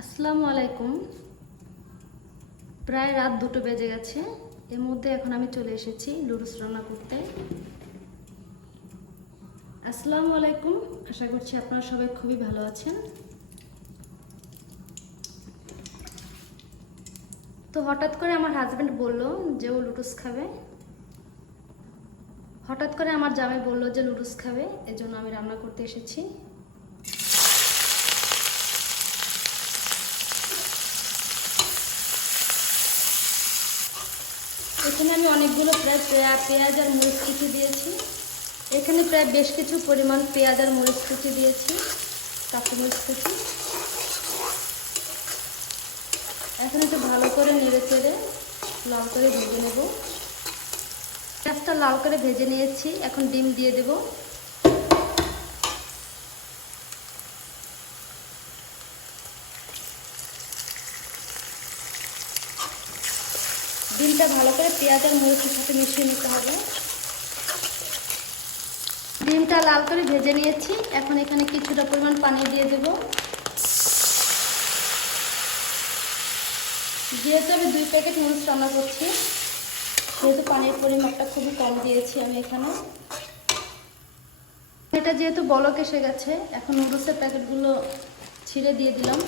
আসসালামু আলাইকুম। প্রায় রাত 2টো বেজে গেছে। এর মধ্যে এখন আমি চলে এসেছি লুডুস রান্না করতে। আসসালামু আলাইকুম, আশা করছি আপনারা সবাই খুবই ভালো আছেন। তো হঠাৎ করে আমার হাজব্যান্ড বলল যে ও লুডুস খাবে। হঠাৎ করে আমার জামাই বলল যে লুডুস খাবে, এজন্য আমি রান্না করতে এসেছি। এখানে আমি অনেকগুলো প্রায় পেঁয়াজ আর মরিচ কুচি দিয়েছি। এখানে প্রায় বেশ কিছু পরিমাণ পেঁয়াজ আর মরিচ কুচি দিয়েছি, কাঁচামরিচ কুচি। এখন একটু ভালো করে নেড়ে চেড়ে লাল করে ভেজে নেব। পেঁয়াজটা লাল করে ভেজে নিয়েছি, এখন ডিম দিয়ে দেব। ডিমটা ভালো করে পেঁয়াজ আর মরিচের সাথে মিশিয়ে নিতে হবে। ডিমটা লাল করে ভেজে নিয়েছি, এখন এখানে কিছুটা পরিমাণ পানি দিয়ে দেব। যেহেতু আমি 2 প্যাকেট নুডলস রান্না করছি, সেহেতু পানির পরিমাণটা খুবই কম দিয়েছি আমি এখানে। এটা যেহেতু বলক এসে গেছে, এখন নুডলসের প্যাকেটগুলো ছিঁড়ে দিয়ে দিলাম।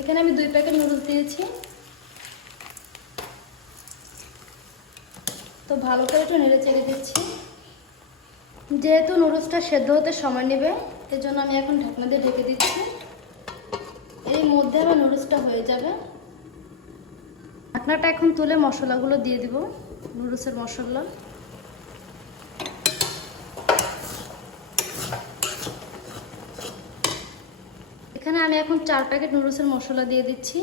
এখানে আমি 2 প্যাকেট নুডলস দিয়েছি। তো ভালো করে একটু নেড়ে চেড়ে দিচ্ছি। যেহেতু নুডলসটা সেদ্ধ হতে সময় নেবে, এজন্য আমি এখন ঢাকনা দিয়ে ঢেকে দিচ্ছি। এর মধ্যে আমার নুডলসটা হয়ে যাবে। ঢাকনাটা এখন তুলে মশলাগুলো দিয়ে দিব, নুডলসের মশলা। এখানে আমি এখন 4 প্যাকেট নুডলসের মশলা দিয়ে দিচ্ছি।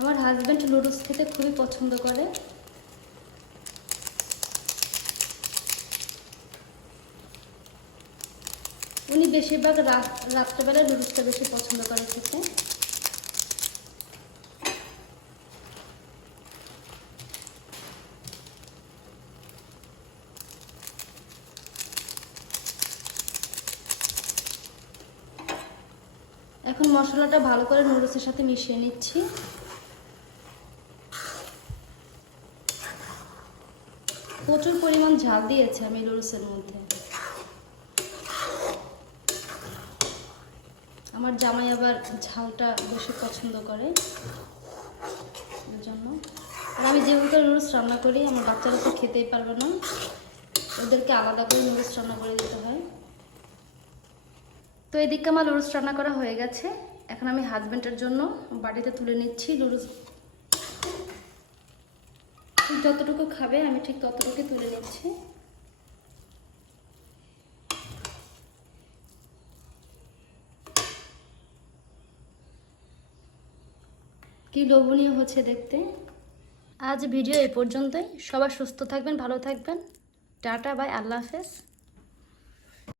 আমার হাজব্যান্ড নুডলস খেতে খুবই পছন্দ করে। উনি বেশিরভাগ রাত্রেবেলায় নুডলসটা বেশি পছন্দ করে খেতে। এখন মশলাটা ভালো করে নুডলসের সাথে মিশিয়ে নিচ্ছি। প্রচুর পরিমাণ ঝাল দিয়েছে আমি নুডলসের মধ্যে। আমার জামাই আবার ঝালটা বেশি পছন্দ করে, এর জন্য। আর আমি যেভাবে নুডলস রান্না করি, আমার বাচ্চারা তো খেতেই পারবে না, ওদেরকে আলাদা করে নুডলস রান্না করে দিতে হয়। তো এদিকে আমার নুডলস রান্না করা হয়ে গেছে। এখন আমি হাজব্যান্ডের জন্য বাটিতে তুলে নিচ্ছি নুডলস। যতটুকু খাবে আমি ঠিক ততটুকু তুলে নিচ্ছি। কি লোভনীয় হচ্ছে দেখতে। আজ ভিডিও এই পর্যন্তই। সবাই সুস্থ থাকবেন, ভালো থাকবেন। টাটা, বাই, আল্লাহ হাফেজ।